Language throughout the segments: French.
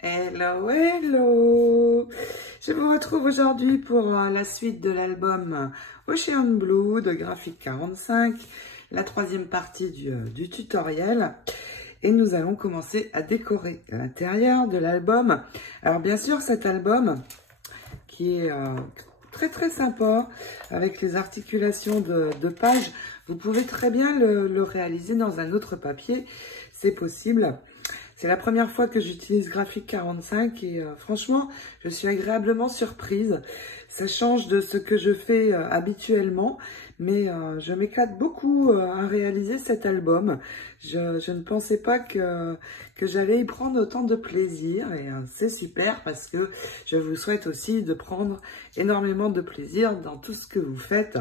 Hello, hello! Je vous retrouve aujourd'hui pour la suite de l'album Ocean Blue de Graphic 45, la troisième partie du tutoriel. Et nous allons commencer à décorer l'intérieur de l'album. Alors bien sûr, cet album qui est très sympa avec les articulations de pages, vous pouvez très bien le réaliser dans un autre papier, c'est possible. C'est la première fois que j'utilise Graphic 45 et franchement, je suis agréablement surprise. Ça change de ce que je fais habituellement, mais je m'éclate beaucoup à réaliser cet album. Je ne pensais pas que j'allais y prendre autant de plaisir et c'est super parce que je vous souhaite aussi de prendre énormément de plaisir dans tout ce que vous faites.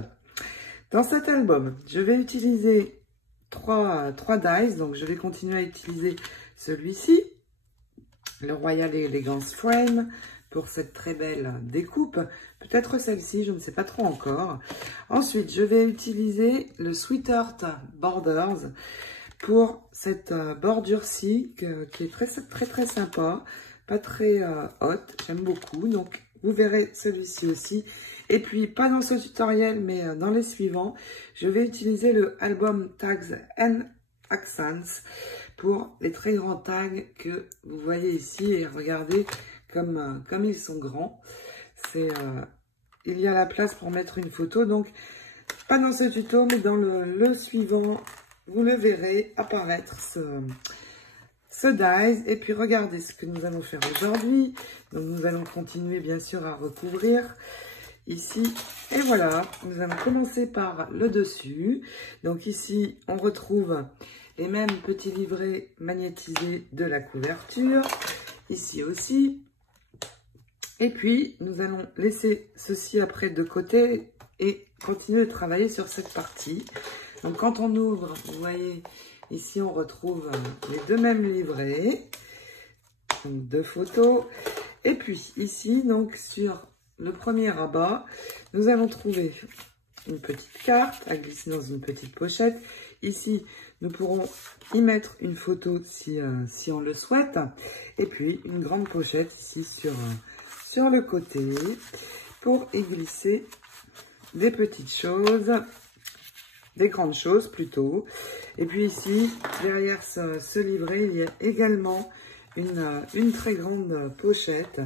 Dans cet album, je vais utiliser trois dies, donc je vais continuer à utiliser celui-ci, le Royal Elegance Frame, pour cette très belle découpe. Peut-être celle-ci, je ne sais pas trop encore. Ensuite, je vais utiliser le Sweetheart Borders pour cette bordure-ci, qui est très sympa, pas très haute, j'aime beaucoup. Donc, vous verrez celui-ci aussi. Et puis, pas dans ce tutoriel, mais dans les suivants, je vais utiliser le Album Tags and Accents pour les très grands tags que vous voyez ici. Et regardez comme ils sont grands. Il y a la place pour mettre une photo. Donc, pas dans ce tuto, mais dans le suivant, vous le verrez apparaître ce dies. Et puis, regardez ce que nous allons faire aujourd'hui. Donc, nous allons continuer, bien sûr, à recouvrir ici. Et voilà, nous allons commencer par le dessus. Donc, ici, on retrouve les mêmes petits livrets magnétisés de la couverture. Ici aussi. Et puis, nous allons laisser ceci après de côté et continuer de travailler sur cette partie. Donc, quand on ouvre, vous voyez, ici, on retrouve les deux mêmes livrets. Donc, deux photos. Et puis, ici, donc, sur le premier rabat, nous allons trouver une petite carte à glisser dans une petite pochette. Ici, nous pourrons y mettre une photo si on le souhaite. Et puis, une grande pochette ici sur le côté pour y glisser des petites choses, des grandes choses plutôt. Et puis ici, derrière ce livret, il y a également une très grande pochette.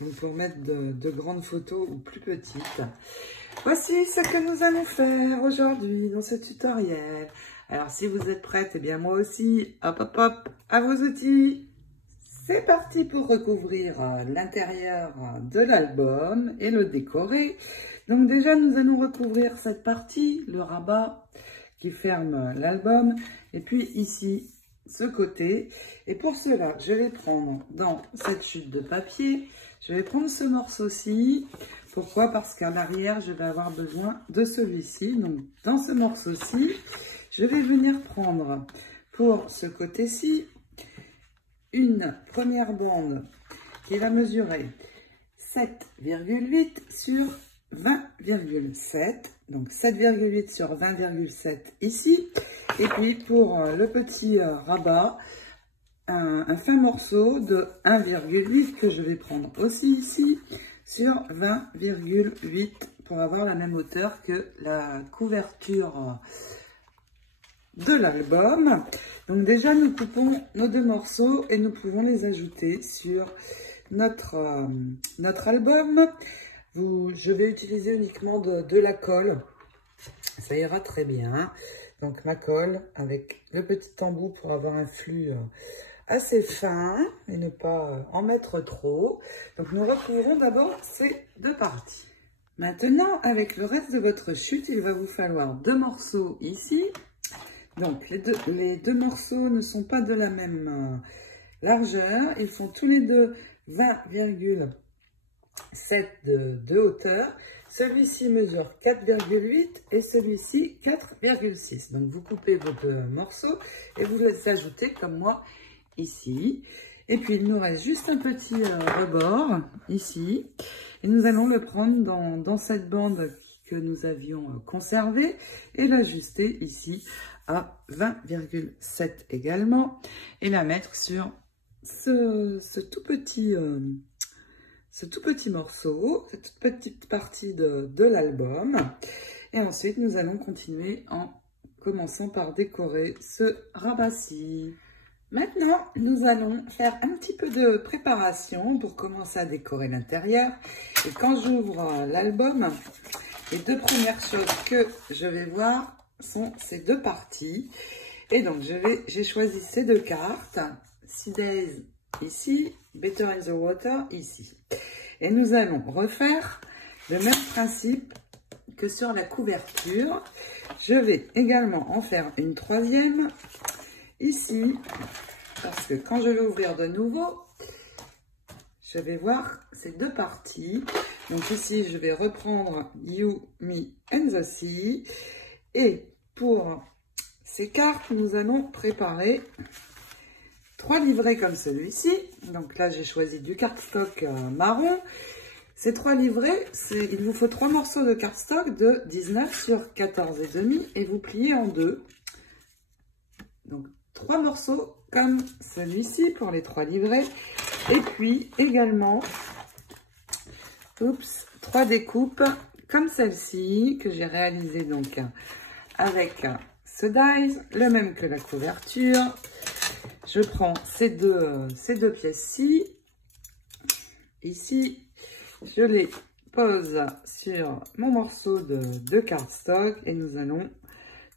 Donc pour mettre de grandes photos ou plus petites. Voici ce que nous allons faire aujourd'hui dans ce tutoriel. Alors si vous êtes prête, eh bien moi aussi, hop hop hop, à vos outils. C'est parti pour recouvrir l'intérieur de l'album et le décorer. Donc déjà nous allons recouvrir cette partie, le rabat qui ferme l'album. Et puis ici, ce côté. Et pour cela, je vais prendre dans cette chute de papier, je vais prendre ce morceau-ci. Pourquoi? Parce qu'à l'arrière, je vais avoir besoin de celui-ci. Donc, dans ce morceau-ci, je vais venir prendre pour ce côté-ci une première bande qui va mesurer 7,8 sur 20,7. Donc, 7,8 sur 20,7 ici. Et puis, pour le petit rabat, un fin morceau de 1,8 que je vais prendre aussi ici sur 20,8 pour avoir la même hauteur que la couverture de l'album. Donc déjà, nous coupons nos deux morceaux et nous pouvons les ajouter sur notre album. Je vais utiliser uniquement de la colle. Ça ira très bien. Donc ma colle avec le petit embout pour avoir un flux assez fin et ne pas en mettre trop. Donc nous recouvrons d'abord ces deux parties. Maintenant, avec le reste de votre chute, il va vous falloir deux morceaux ici. Donc les deux morceaux ne sont pas de la même largeur. Ils font tous les deux 20,7 de hauteur. Celui-ci mesure 4,8 et celui-ci 4,6. Donc vous coupez vos deux morceaux et vous les ajoutez comme moi ici. Et puis il nous reste juste un petit rebord ici. Et nous allons le prendre dans cette bande que nous avions conservée et l'ajuster ici à 20,7 également. Et la mettre sur ce tout petit morceau, cette toute petite partie de l'album. Et ensuite, nous allons continuer en commençant par décorer ce rabat-ci. Maintenant, nous allons faire un petit peu de préparation pour commencer à décorer l'intérieur. Et quand j'ouvre l'album, les deux premières choses que je vais voir sont ces deux parties. Et donc, j'ai choisi ces deux cartes, Sea Days ici, Better in the Water ici. Et nous allons refaire le même principe que sur la couverture. Je vais également en faire une troisième ici, parce que quand je vais ouvrir de nouveau, je vais voir ces deux parties. Donc ici, je vais reprendre You, Me and the Sea. Et pour ces cartes, nous allons préparer 3 livrets comme celui-ci. Donc là, j'ai choisi du cardstock marron. Ces 3 livrets, il vous faut 3 morceaux de cardstock de 19 sur 14,5 et vous pliez en deux. Donc 3 morceaux comme celui-ci pour les 3 livrets. Et puis également, 3 découpes comme celle-ci que j'ai réalisée donc avec ce dies, le même que la couverture. Je prends ces deux pièces-ci, ici, je les pose sur mon morceau de cardstock et nous allons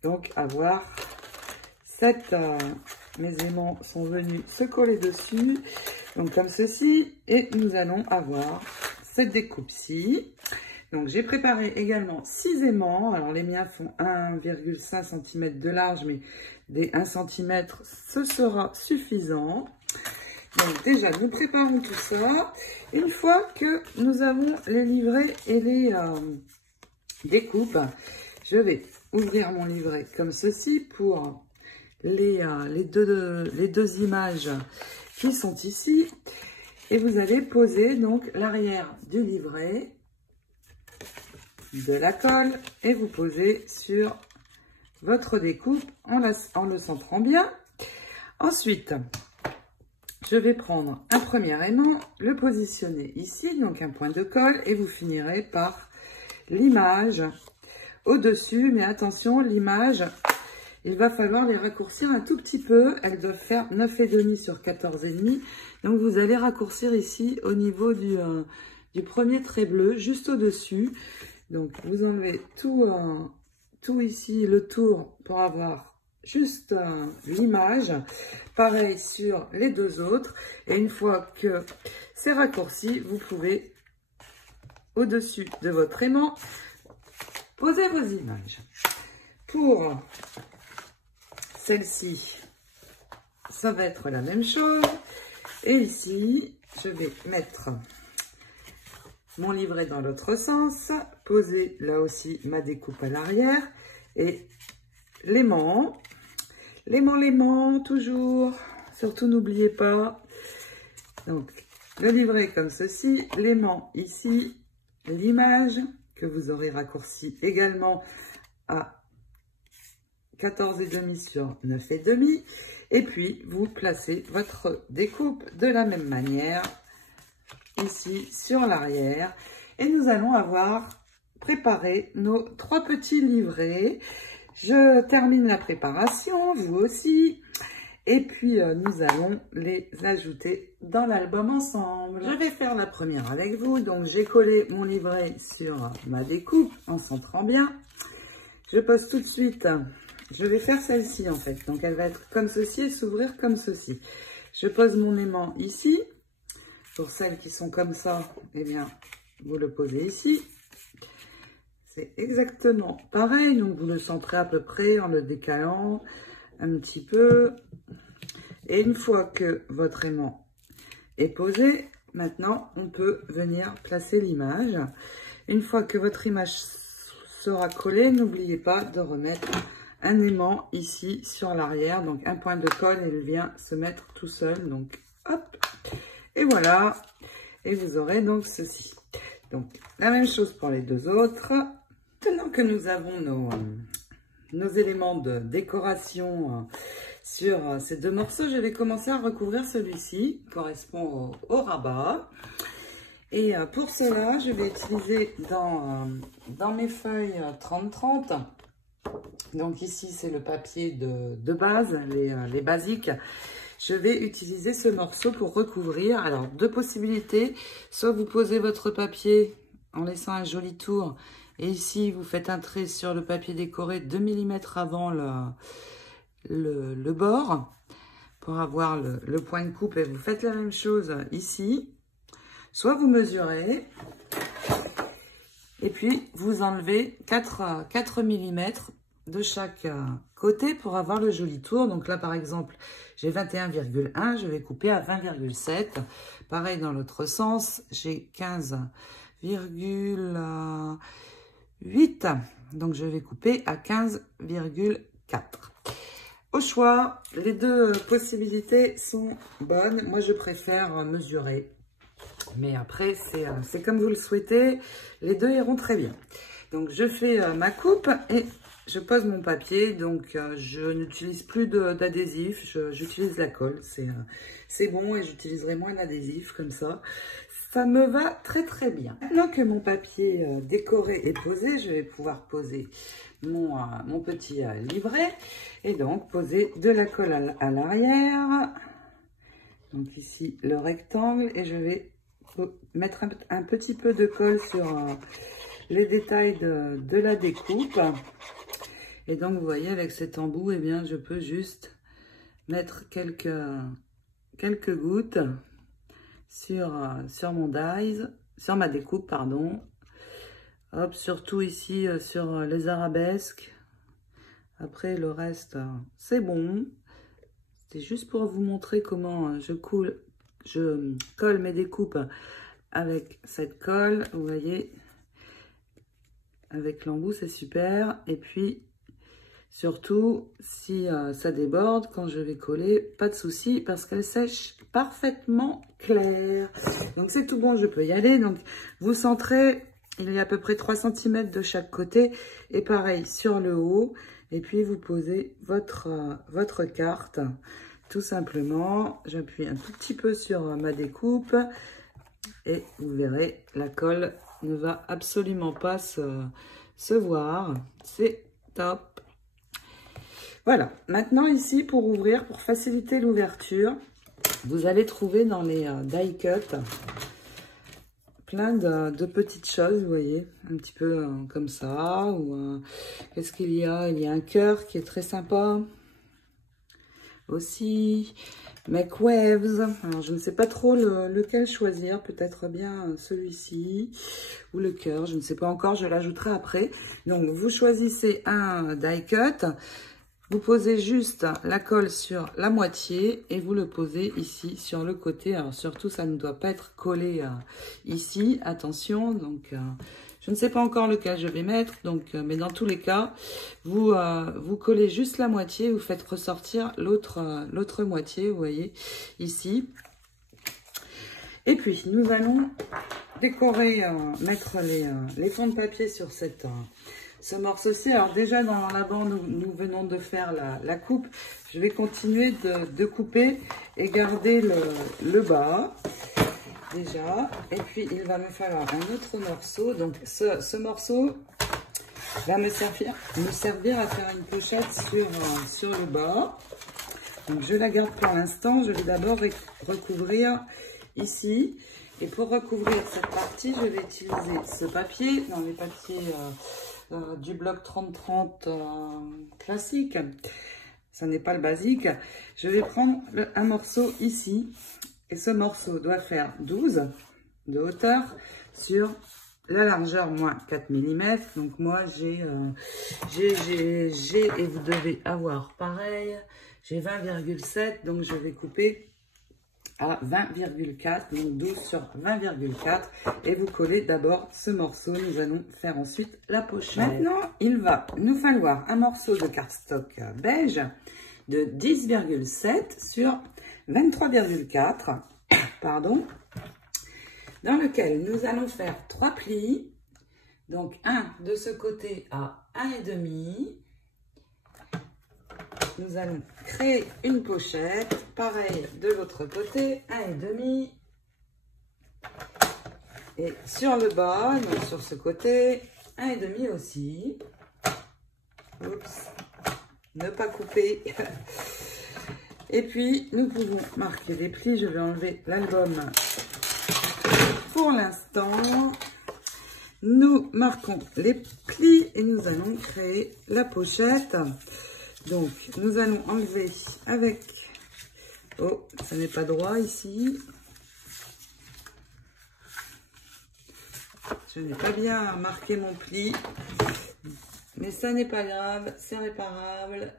donc avoir mes aimants sont venus se coller dessus, donc comme ceci, et nous allons avoir cette découpe-ci. Donc j'ai préparé également 6 aimants, alors les miens font 1,5 cm de large, mais des 1 cm, ce sera suffisant. Donc déjà, nous préparons tout ça. Une fois que nous avons les livrets et les découpes, je vais ouvrir mon livret comme ceci pour les deux images qui sont ici. Et vous allez poser donc l'arrière du livret, de la colle, et vous posez sur votre découpe en le centrant bien. Ensuite, je vais prendre un premier aimant, le positionner ici, donc un point de colle, et vous finirez par l'image au-dessus. Mais attention, l'image, il va falloir les raccourcir un tout petit peu. Elles doivent faire 9,5 sur 14,5. Donc vous allez raccourcir ici au niveau du premier trait bleu, juste au-dessus. Donc vous enlevez tout ici, le tour, pour avoir juste l'image. Pareil sur les deux autres. Et une fois que c'est raccourci, vous pouvez, au-dessus de votre aimant, poser vos images. Pour celle-ci, ça va être la même chose. Et ici, je vais mettre mon livret dans l'autre sens, poser là aussi ma découpe à l'arrière et l'aimant, toujours, surtout n'oubliez pas, donc le livret comme ceci, l'aimant ici, l'image que vous aurez raccourci également à 14,5 sur 9,5 et puis vous placez votre découpe de la même manière ici sur l'arrière et nous allons avoir préparé nos 3 petits livrets. Je termine la préparation, vous aussi, et puis nous allons les ajouter dans l'album ensemble. Je vais faire la première avec vous. Donc j'ai collé mon livret sur ma découpe en centrant bien. Je pose tout de suite, je vais faire celle-ci en fait, donc elle va être comme ceci et s'ouvrir comme ceci. Je pose mon aimant ici. Pour celles qui sont comme ça, eh bien, vous le posez ici. C'est exactement pareil, donc vous le centrez à peu près en le décalant un petit peu. Et une fois que votre aimant est posé, maintenant, on peut venir placer l'image. Une fois que votre image sera collée, n'oubliez pas de remettre un aimant ici sur l'arrière, donc un point de colle, et il vient se mettre tout seul, donc hop. Et voilà, et vous aurez donc ceci. Donc, la même chose pour les deux autres. Maintenant que nous avons nos éléments de décoration sur ces deux morceaux, je vais commencer à recouvrir celui-ci, qui correspond au rabat. Et pour cela, je vais utiliser dans mes feuilles 30-30. Donc ici, c'est le papier de base, les basiques. Je vais utiliser ce morceau pour recouvrir. Alors, deux possibilités. Soit vous posez votre papier en laissant un joli tour. Et ici, vous faites un trait sur le papier décoré 2 mm avant le bord pour avoir le point de coupe. Et vous faites la même chose ici. Soit vous mesurez et puis vous enlevez 4 mm de chaque côté pour avoir le joli tour. Donc là, par exemple, j'ai 21,1, je vais couper à 20,7. Pareil dans l'autre sens, j'ai 15,8. Donc je vais couper à 15,4. Au choix, les deux possibilités sont bonnes. Moi, je préfère mesurer. Mais après, c'est comme vous le souhaitez. Les deux iront très bien. Donc, je fais ma coupe et je pose mon papier. Donc, je n'utilise plus d'adhésif. J'utilise la colle. C'est bon et j'utiliserai moins d'adhésif comme ça. Ça me va très très bien. Maintenant que mon papier décoré est posé, je vais pouvoir poser mon petit livret. Et donc, poser de la colle à l'arrière. Donc ici, le rectangle. Et je vais mettre un petit peu de colle sur les détails de la découpe. Et donc, vous voyez, avec cet embout, eh bien, je peux juste mettre quelques gouttes sur mon dies, sur ma découpe, pardon. Hop, surtout ici, sur les arabesques. Après, le reste, c'est bon. C'est juste pour vous montrer comment je colle mes découpes avec cette colle. Vous voyez, avec l'embout, c'est super. Et puis, surtout, si ça déborde, quand je vais coller, pas de souci parce qu'elle sèche parfaitement claire. Donc, c'est tout bon, je peux y aller. Donc, vous centrez, il y a à peu près 3 cm de chaque côté. Et pareil, sur le haut. Et puis, vous posez votre carte. Tout simplement, j'appuie un tout petit peu sur ma découpe. Et vous verrez, la colle ne va absolument pas se voir. C'est top. Voilà. Maintenant, ici, pour ouvrir, pour faciliter l'ouverture, vous allez trouver dans les die cut plein de petites choses, vous voyez, un petit peu comme ça. Ou qu'est-ce qu'il y a? Il y a un cœur qui est très sympa. Aussi, Make Waves. Alors, je ne sais pas trop lequel choisir. Peut-être bien celui-ci ou le cœur. Je ne sais pas encore. Je l'ajouterai après. Donc, vous choisissez un die cut. Vous posez juste la colle sur la moitié et vous le posez ici sur le côté. Alors, surtout, ça ne doit pas être collé ici. Attention. Donc, je ne sais pas encore lequel je vais mettre, donc, mais dans tous les cas, vous collez juste la moitié, vous faites ressortir l'autre moitié, vous voyez, ici. Et puis, nous allons décorer, mettre les fonds de papier sur ce morceau-ci. Alors déjà, dans la bande, nous venons de faire la coupe. Je vais continuer de couper et garder le bas. Déjà, et puis il va me falloir un autre morceau. Donc ce morceau va me servir à faire une pochette sur le bas. Donc je la garde pour l'instant. Je vais d'abord recouvrir ici. Et pour recouvrir cette partie, je vais utiliser ce papier dans les papiers du bloc 30-30 classique. Ça n'est pas le basique. Je vais prendre un morceau ici. Et ce morceau doit faire 12 de hauteur sur la largeur moins 4 mm. Donc moi j'ai et vous devez avoir pareil. J'ai 20,7, donc je vais couper à 20,4, donc 12 sur 20,4. Et vous collez d'abord ce morceau. Nous allons faire ensuite la pochette. Maintenant, il va nous falloir un morceau de cardstock beige de 10,7 sur 23,4, pardon, dans lequel nous allons faire 3 plis. Donc, un de ce côté à 1,5 nous allons créer une pochette. Pareil de l'autre côté, 1,5. Et sur le bas, donc sur ce côté, 1,5 aussi. Oups, ne pas couper. Et puis, nous pouvons marquer des plis. Je vais enlever l'album pour l'instant. Nous marquons les plis et nous allons créer la pochette. Donc, nous allons enlever avec... Oh, ça n'est pas droit ici. Je n'ai pas bien marqué mon pli. Mais ça n'est pas grave, c'est réparable.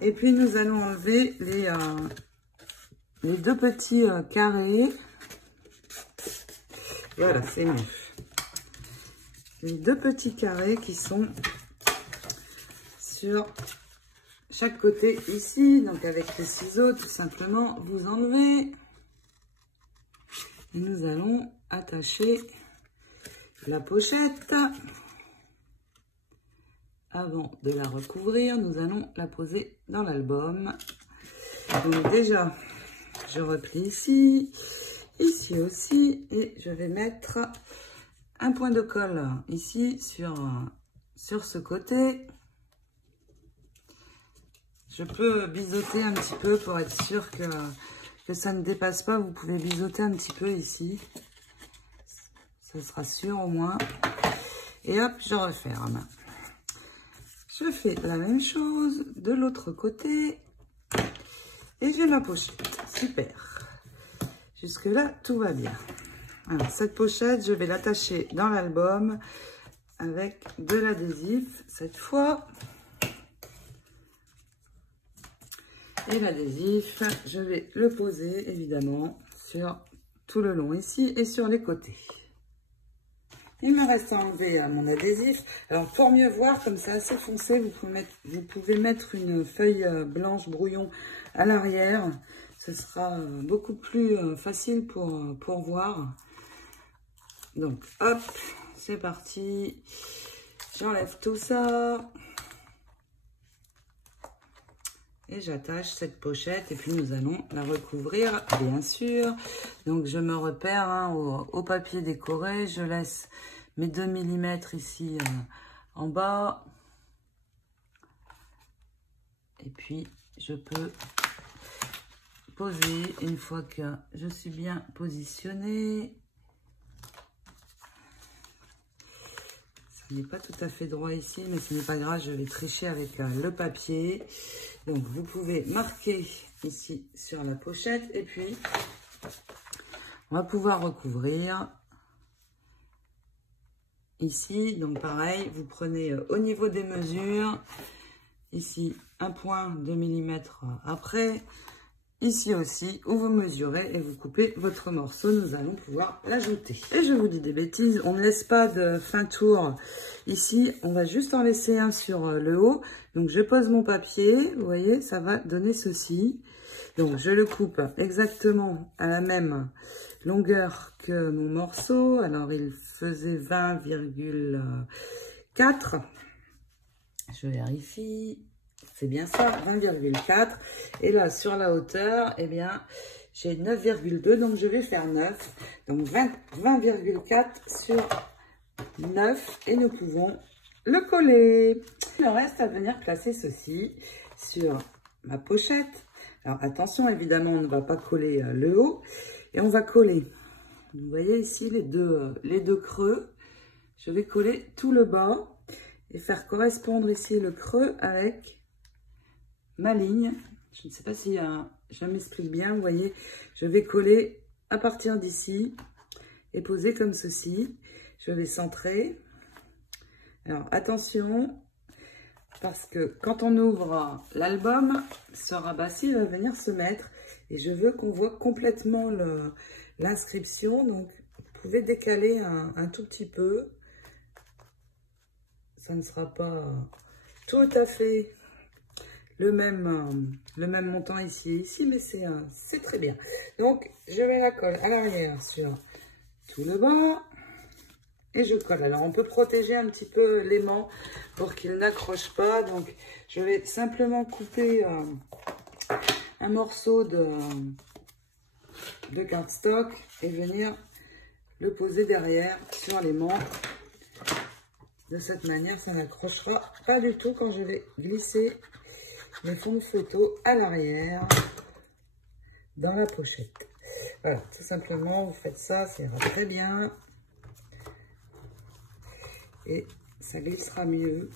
Et puis, nous allons enlever les deux petits carrés. Voilà, c'est mieux. Les deux petits carrés qui sont sur chaque côté ici. Donc, avec les ciseaux, tout simplement, vous enlevez. Et nous allons attacher la pochette. Avant de la recouvrir, nous allons la poser dans l'album. Donc déjà, je replie ici, ici aussi, et je vais mettre un point de colle ici sur ce côté. Je peux biseauter un petit peu pour être sûr que ça ne dépasse pas. Vous pouvez biseauter un petit peu ici. Ce sera sûr au moins. Et hop, je referme. Je fais la même chose de l'autre côté. Et j'ai la pochette. Super. Jusque là, tout va bien. Alors, cette pochette, je vais l'attacher dans l'album avec de l'adhésif cette fois. Et l'adhésif, je vais le poser évidemment sur tout le long ici et sur les côtés. Il me reste à enlever mon adhésif. Alors, pour mieux voir, comme c'est assez foncé, vous pouvez mettre une feuille blanche brouillon à l'arrière. Ce sera beaucoup plus facile pour voir. Donc, hop, c'est parti. J'enlève tout ça. Et j'attache cette pochette et puis nous allons la recouvrir, bien sûr. Donc, je me repère au papier décoré. Je laisse mes 2 mm ici en bas. Et puis, je peux poser une fois que je suis bien positionnée. Ça n'est pas tout à fait droit ici, mais ce n'est pas grave, je vais tricher avec le papier. Donc, vous pouvez marquer ici sur la pochette et puis on va pouvoir recouvrir ici. Donc, pareil, vous prenez au niveau des mesures, ici, un point 2 mm après, ici aussi, où vous mesurez et vous coupez votre morceau. Nous allons pouvoir l'ajouter. Et je vous dis des bêtises, on ne laisse pas de fin tour ici, on va juste en laisser un sur le haut. Donc, je pose mon papier, vous voyez, ça va donner ceci. Donc, je le coupe exactement à la même longueur que mon morceau. Alors, il faisait 20,4. Je vérifie. C'est bien ça, 20,4. Et là, sur la hauteur, eh bien, j'ai 9,2. Donc, je vais faire 9. Donc, 20,4 sur 9. Et nous pouvons le coller. Il me reste à venir placer ceci sur ma pochette. Alors, attention, évidemment, on ne va pas coller le haut. Et on va coller, vous voyez ici, les deux creux. Je vais coller tout le bas et faire correspondre ici le creux avec ma ligne. Je ne sais pas si je m'explique bien, vous voyez. Je vais coller à partir d'ici et poser comme ceci. Je vais centrer. Alors, attention, parce que quand on ouvre l'album, ce rabat-ci va venir se mettre. Et je veux qu'on voit complètement l'inscription. Donc, vous pouvez décaler un tout petit peu. Ça ne sera pas tout à fait le même montant ici et ici, mais c'est très bien. Donc, je vais la coller à l'arrière sur tout le bas. et je colle. Alors, on peut protéger un petit peu l'aimant pour qu'il n'accroche pas. Donc, je vais simplement couper un morceau de cardstock et venir le poser derrière sur l'aimant. De cette manière, ça n'accrochera pas du tout quand je vais glisser mes fonds de photo à l'arrière dans la pochette. Voilà, tout simplement, vous faites ça, ça ira très bien. Et ça glissera mieux.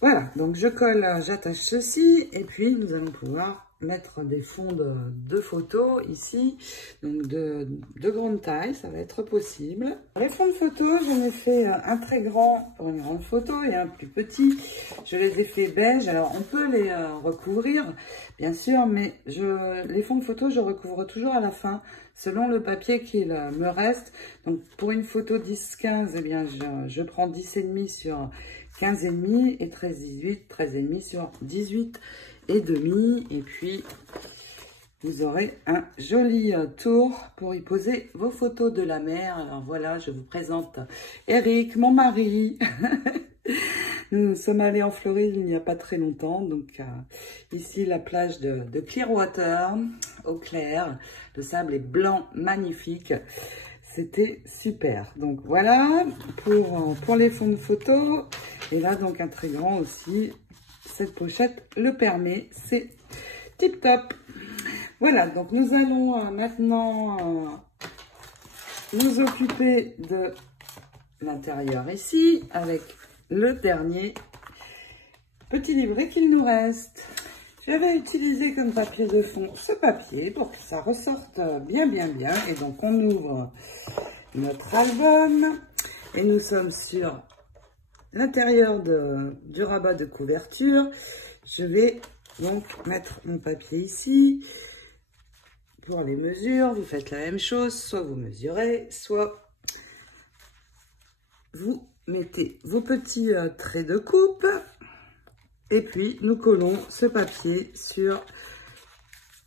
Voilà, donc je colle, j'attache ceci et puis nous allons pouvoir mettre des fonds de photos ici, donc de grande taille, ça va être possible. Les fonds de photos, j'en ai fait un très grand pour une grande photo et un plus petit. Je les ai fait beige, alors on peut les recouvrir, bien sûr, mais les fonds de photos, je recouvre toujours à la fin, selon le papier qu'il me reste. Donc pour une photo 10-15, eh bien je prends 10,5 sur 15,5 et 13,18, 13,5 sur 18,5. Et puis vous aurez un joli tour pour y poser vos photos de la mer. Alors voilà, je vous présente Eric, mon mari. Nous sommes allés en Floride il n'y a pas très longtemps, donc ici la plage de Clearwater, eau claire, le sable est blanc, magnifique. C'était super. Donc voilà pour les fonds de photos. Et là donc un très grand aussi. Cette pochette le permet. C'est tip top. Voilà, donc nous allons maintenant nous occuper de l'intérieur ici avec le dernier petit livret qu'il nous reste. J'avais utilisé comme papier de fond ce papier pour que ça ressorte bien. Et donc on ouvre notre album et nous sommes sur l'intérieur du rabat de couverture. Je vais donc mettre mon papier ici. Pour les mesures, vous faites la même chose. Soit vous mesurez, soit vous mettez vos petits traits de coupe. Et puis, nous collons ce papier sur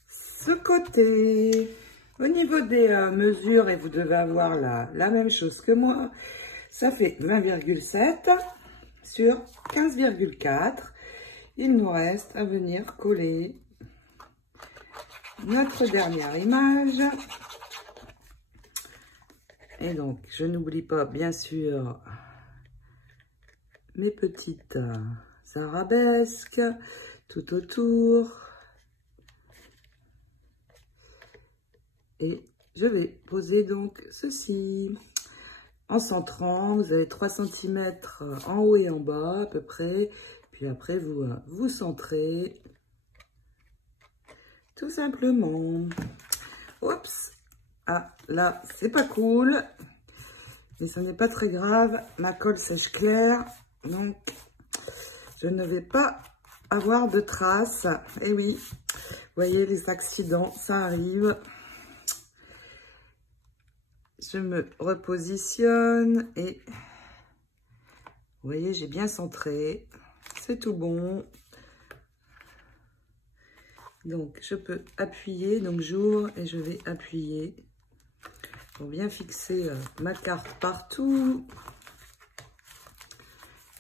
ce côté. Au niveau des mesures, et vous devez avoir la même chose que moi, ça fait 20,7 sur 15,4. Il nous reste à venir coller notre dernière image. Et donc, je n'oublie pas, bien sûr, mes petites arabesques tout autour. Et je vais poser donc ceci. En centrant, vous avez 3 cm en haut et en bas à peu près. Puis après, vous centrez. Tout simplement. Oups. Ah, là, c'est pas cool. Mais ce n'est pas très grave. Ma colle sèche claire. Donc, je ne vais pas avoir de traces. Et oui, vous voyez, les accidents, ça arrive. Je me repositionne et vous voyez, j'ai bien centré. C'est tout bon. Donc, je peux appuyer. Donc, j'ouvre et je vais appuyer pour bien fixer ma carte partout.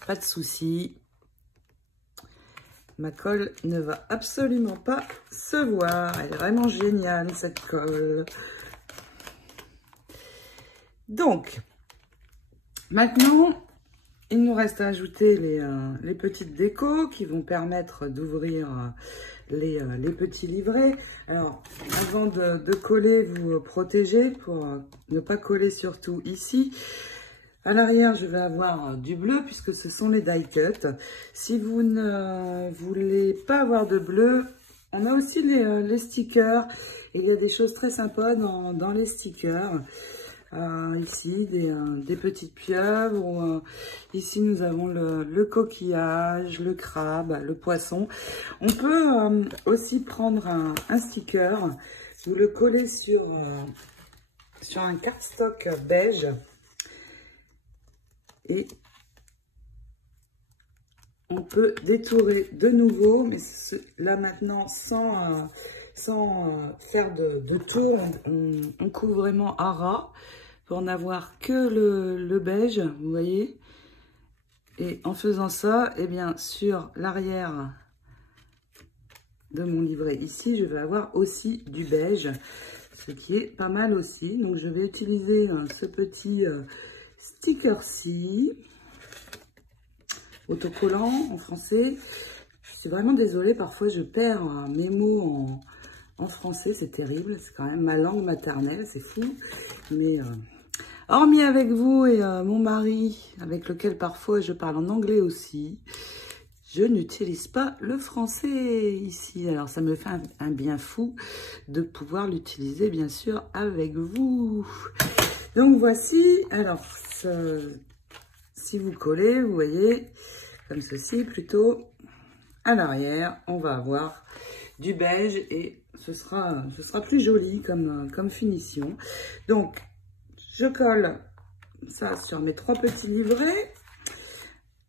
Pas de souci. Ma colle ne va absolument pas se voir. Elle est vraiment géniale, cette colle. Donc, maintenant, il nous reste à ajouter les petites décos qui vont permettre d'ouvrir les petits livrets. Alors, avant de coller, vous protégez pour ne pas coller surtout ici. À l'arrière, je vais avoir du bleu puisque ce sont les die cuts. Si vous ne voulez pas avoir de bleu, on a aussi les stickers. Et il y a des choses très sympas dans les stickers. Ici, des petites pieuvres. Ici, nous avons le coquillage, le crabe, le poisson. On peut aussi prendre un sticker. Vous le collez sur un cardstock beige. Et on peut détourer de nouveau, mais là maintenant sans faire de tour, on coupe vraiment à ras. pour n'avoir que le beige, vous voyez. Et en faisant ça, eh bien, sur l'arrière de mon livret ici, je vais avoir aussi du beige, ce qui est pas mal aussi. Donc, je vais utiliser ce petit sticker-ci, autocollant en français. Je suis vraiment désolée, parfois je perds mes mots en français, c'est terrible, c'est quand même ma langue maternelle, c'est fou. Mais hormis avec vous et mon mari, avec lequel parfois je parle en anglais aussi, je n'utilise pas le français ici. Alors ça me fait un bien fou de pouvoir l'utiliser bien sûr avec vous. Donc voici, alors si vous collez, vous voyez, comme ceci plutôt, à l'arrière, on va avoir du beige et ce sera plus joli comme finition. Donc, je colle ça sur mes 3 petits livrets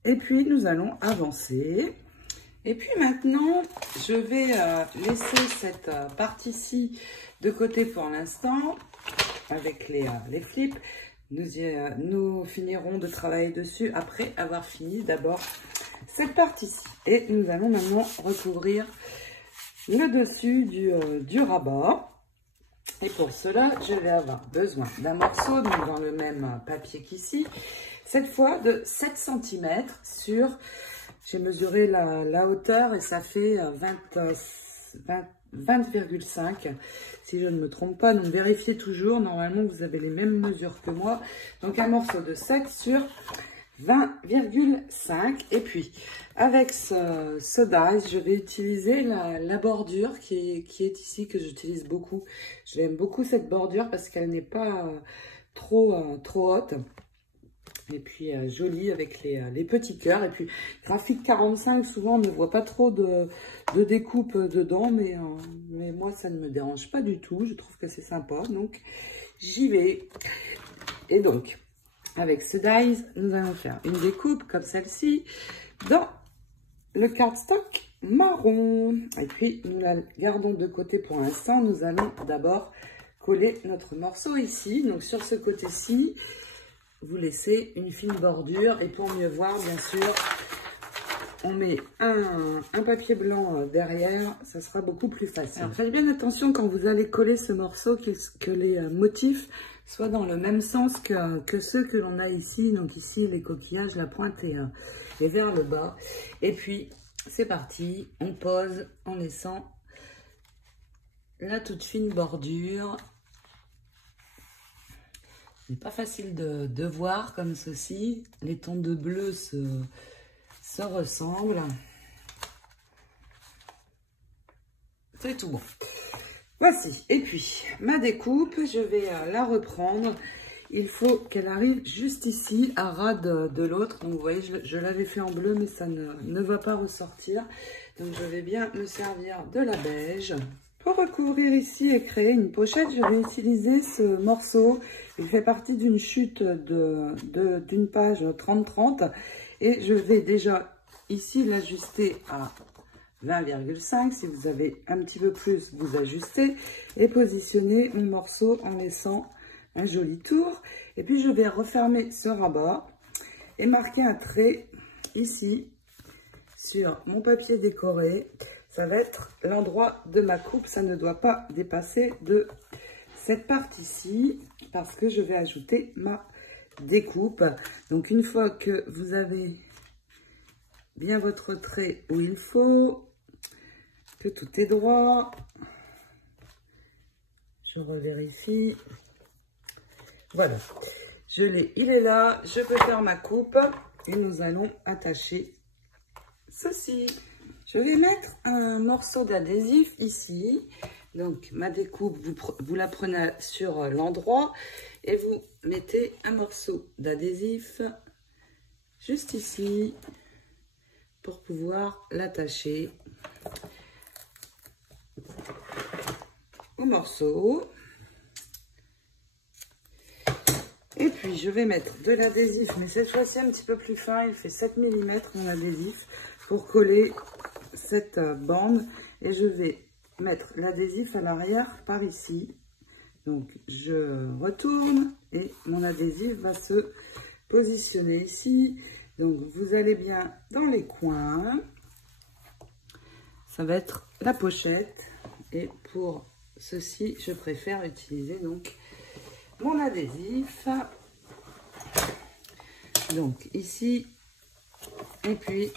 et puis nous allons avancer. Et puis maintenant, je vais laisser cette partie-ci de côté pour l'instant avec les flips. Nous finirons de travailler dessus après avoir fini d'abord cette partie-ci. Et nous allons maintenant recouvrir le dessus du rabat. Et pour cela, je vais avoir besoin d'un morceau, donc dans le même papier qu'ici, cette fois de 7 cm sur, j'ai mesuré la hauteur et ça fait 20,5 si je ne me trompe pas. Donc vérifiez toujours, normalement vous avez les mêmes mesures que moi. Donc un morceau de 7 sur 20,5 et puis avec ce dies, je vais utiliser la bordure qui est ici, que j'utilise beaucoup. J'aime beaucoup cette bordure parce qu'elle n'est pas trop haute et puis jolie avec les petits cœurs. Et puis Graphic 45, souvent on ne voit pas trop de découpe dedans, mais moi ça ne me dérange pas du tout, je trouve que c'est sympa, donc j'y vais. Et donc avec ce dies, nous allons faire une découpe comme celle-ci dans le cardstock marron. Et puis, nous la gardons de côté pour l'instant. Nous allons d'abord coller notre morceau ici. Donc, sur ce côté-ci, vous laissez une fine bordure. Et pour mieux voir, bien sûr, on met un papier blanc derrière. Ça sera beaucoup plus facile. Alors, faites bien attention quand vous allez coller ce morceau que les motifs soit dans le même sens que ceux que l'on a ici. Donc ici, les coquillages, la pointe est vers le bas. Et puis, c'est parti. On pose en laissant la toute fine bordure. Ce n'est pas facile de voir comme ceci. Les tons de bleu se ressemblent. C'est tout bon. Voici, et puis ma découpe, je vais la reprendre. Il faut qu'elle arrive juste ici, à ras de l'autre. Donc vous voyez, je l'avais fait en bleu, mais ça ne va pas ressortir. Donc je vais bien me servir de la beige. Pour recouvrir ici et créer une pochette, je vais utiliser ce morceau. Il fait partie d'une chute d'une page 30-30. Et je vais déjà ici l'ajuster à 20,5, si vous avez un petit peu plus, vous ajustez et positionnez mon morceau en laissant un joli tour. Et puis je vais refermer ce rabat et marquer un trait ici sur mon papier décoré. Ça va être l'endroit de ma coupe, ça ne doit pas dépasser de cette partie-ci parce que je vais ajouter ma découpe. Donc une fois que vous avez bien votre trait où il faut, que tout est droit, je revérifie. Voilà, je l'ai, il est là, je peux faire ma coupe et nous allons attacher ceci. Je vais mettre un morceau d'adhésif ici. Donc ma découpe, vous la prenez sur l'endroit et vous mettez un morceau d'adhésif juste ici pour pouvoir l'attacher au morceau. Et puis je vais mettre de l'adhésif, mais cette fois-ci un petit peu plus fin, il fait 7 mm mon adhésif pour coller cette bande. Et je vais mettre l'adhésif à l'arrière par ici, Donc, je retourne et mon adhésif va se positionner ici. Donc, vous allez bien dans les coins. Ça va être la pochette. Et pour ceci, je préfère utiliser donc mon adhésif. Donc, ici, et puis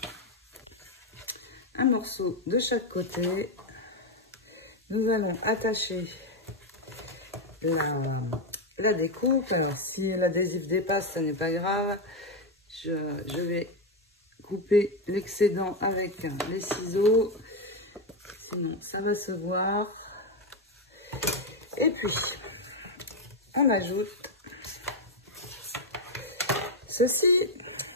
un morceau de chaque côté. Nous allons attacher la découpe. Alors, si l'adhésif dépasse, ça n'est pas grave. Je vais couper l'excédent avec les ciseaux. Sinon, ça va se voir. Et puis, on ajoute ceci.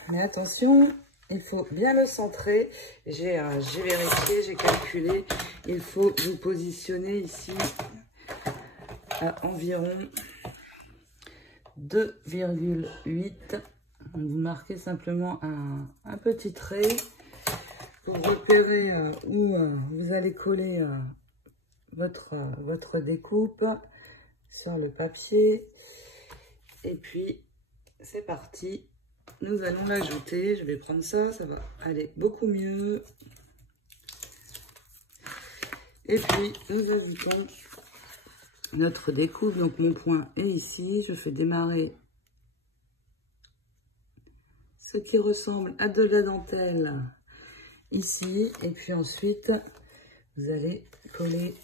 Mais attention, il faut bien le centrer. J'ai vérifié, j'ai calculé. Il faut vous positionner ici à environ 2,8. Vous marquez simplement un petit trait pour repérer où vous allez coller votre découpe sur le papier. Et puis, c'est parti. Nous allons l'ajouter. Je vais prendre ça, ça va aller beaucoup mieux. Et puis, nous ajoutons notre découpe. Donc, mon point est ici. Je fais démarrer ce qui ressemble à de la dentelle ici. Et puis ensuite, vous allez coller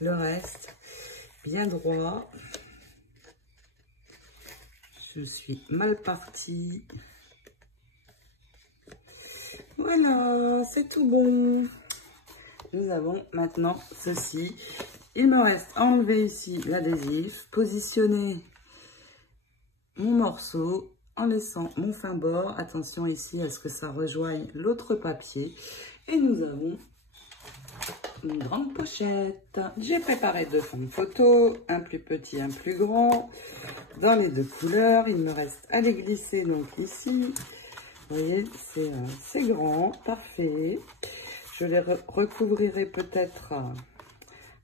le reste bien droit. Je suis mal partie. Voilà, c'est tout bon. Nous avons maintenant ceci. Il me reste à enlever ici l'adhésif, positionner mon morceau en laissant mon fin bord. Attention ici à ce que ça rejoigne l'autre papier. Et nous avons une grande pochette. J'ai préparé 2 fonds de photo, un plus petit, un plus grand, dans les 2 couleurs. Il me reste à les glisser donc ici. Vous voyez, c'est grand, parfait. Je les recouvrirai peut-être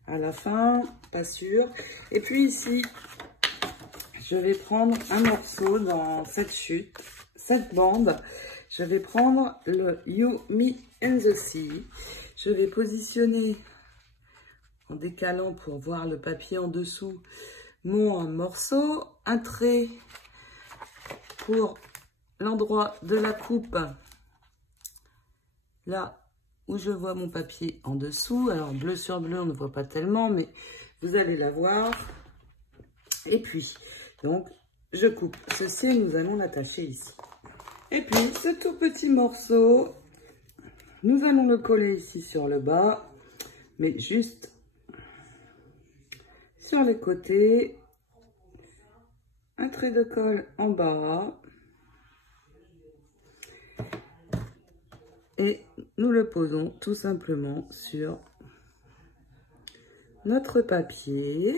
à la fin, pas sûr. Et puis ici, je vais prendre un morceau dans cette chute, cette bande. Je vais prendre le You, Me and the Sea. Je vais positionner en décalant pour voir le papier en dessous mon morceau. Un trait pour l'endroit de la coupe, là où je vois mon papier en dessous. Alors bleu sur bleu, on ne voit pas tellement, mais vous allez la voir. Et puis, donc, je coupe ceci et nous allons l'attacher ici. Et puis, ce tout petit morceau, nous allons le coller ici sur le bas, mais juste sur les côtés. Un trait de colle en bas. Et nous le posons tout simplement sur notre papier.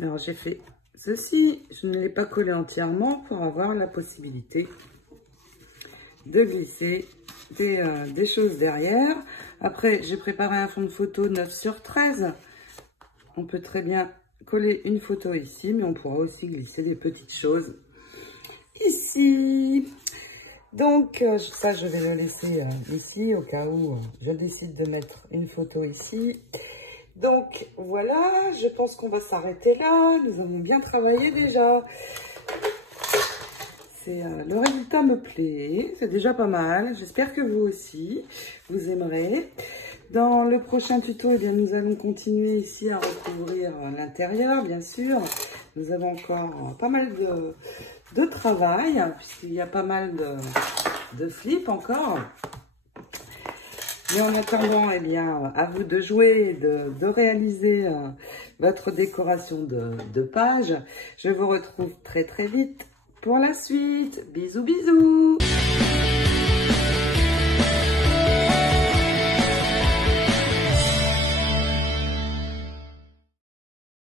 Alors j'ai fait ceci, je ne l'ai pas collé entièrement pour avoir la possibilité de glisser des choses derrière. Après j'ai préparé un fond de photo 9 sur 13. On peut très bien coller une photo ici, mais on pourra aussi glisser des petites choses ici. Donc, ça, je vais le laisser ici, au cas où je décide de mettre une photo ici. Donc, voilà, je pense qu'on va s'arrêter là. Nous avons bien travaillé déjà. Le résultat me plaît, c'est déjà pas mal. J'espère que vous aussi, vous aimerez. Dans le prochain tuto, eh bien, nous allons continuer ici à recouvrir l'intérieur, bien sûr. Nous avons encore pas mal de travail, puisqu'il y a pas mal de flips encore. Mais en attendant, eh bien, à vous de jouer, de réaliser votre décoration de page. Je vous retrouve très très vite pour la suite. Bisous bisous.